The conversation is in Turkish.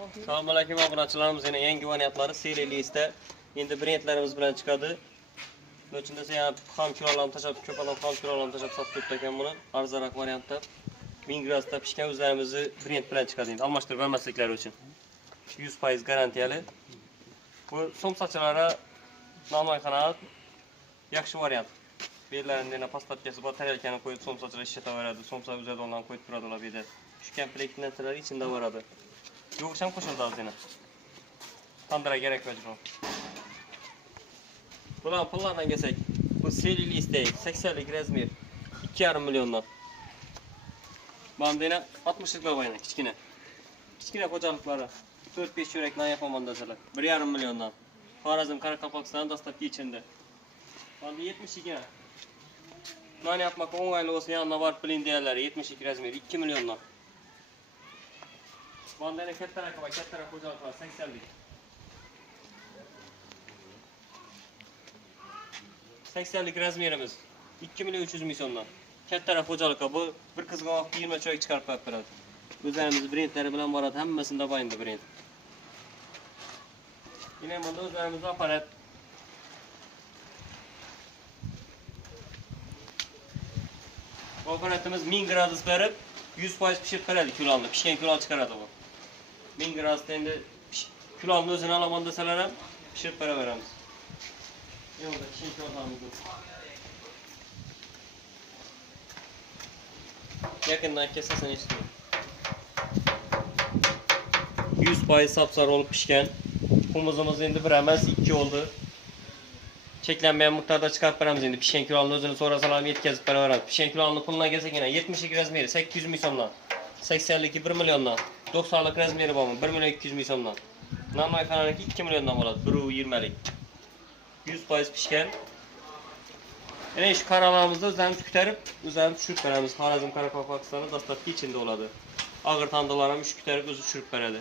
Assalomu alaykum obunachilarimiz, yana yangi variantları seriyalista endi brendlarimiz bilan chiqadi. O'chunda ham ham kilolarni tashab, ko'p odam ham kilolarni tashab sotib turibdi ekan buni. Arzonroq variantda 1000 gradusda pishgan o'zlarimizni brend bilan chiqadi endi. Almashtirib olmasliklari uchun. 100% garantiyali. Bu somsachalari normal qanot yaxshi variant. Bellarida yana pastatkasi bor, tarelkani qo'yib somsachalar ishlataveradi. Somsa uzadonlarni qo'yib turadilar bu yerda. Shu komplektlar ichida boradi. Yo'q ham qo'shildi azina. Tandira kerak majbur. Bular pullardan kelsak, bu seriyalistek 80lik razmer 2,5 milliondan. Bandena 60lıklar var yana kichkina. Kichkina xo'jaliklari 4-5 cho'rakdan yapaman desalar 1,5 milliondan. Xorazm Qoraqalpog'iston dastlabki ichindi. Banda 72. Nani yapmak o'ng'ayli olsa yanına var bilin deyarlari 72 razmer 2 milliondan. Bandena katta rakaba, katta xo'jaliklar 80lik. 80'lik razmerimiz 2 milyon 300 ming so'mdan. Katta taraf xo'jalikka bu bir qizg'in vaqtda 20 choy chiqarib qo'yib beradi. O'zlarimiz brendlari bilan boradi, hammasida bor endi brend. Yine bunda o'zlarimiz aparat. Bu aparatimiz 1000 gradus berib 100% pishirib beradi kiloni, pishgan kiloni chiqaradi bu. 1000 gradusda endi kiloni o'zini olaman desalar ham pishirib beraveramiz. Yo'lda pishgan kilonimiz. Yakından kesasan işte. 100% sapsarı olup pişken. Humuzumuz endi bir emas 2 oldu. Çeklenmeyen miktarda çıkartıp veremiz endi. Pişken kilonun özünü sonra salam yetkazıp veremiz. Pişken kilonun puluna gelsek yine 72 razmeri 800 ming so'mdan. 80'lik 1 milyondan. 90'lık razmeri var mı? 1 milyon 200 ming so'mdan. Normal kanalaki 2 milyondan bo'ladi. 1,20'lik. 100% pişken. Yani şu karalarımızda özlerimiz kütərib, özlerimiz düşürüb veremiz. Xorazm Qoraqalpog'istonni dastlabki içinde oladı. Ağır tandalarım üç kütərib özü düşürüb veredi.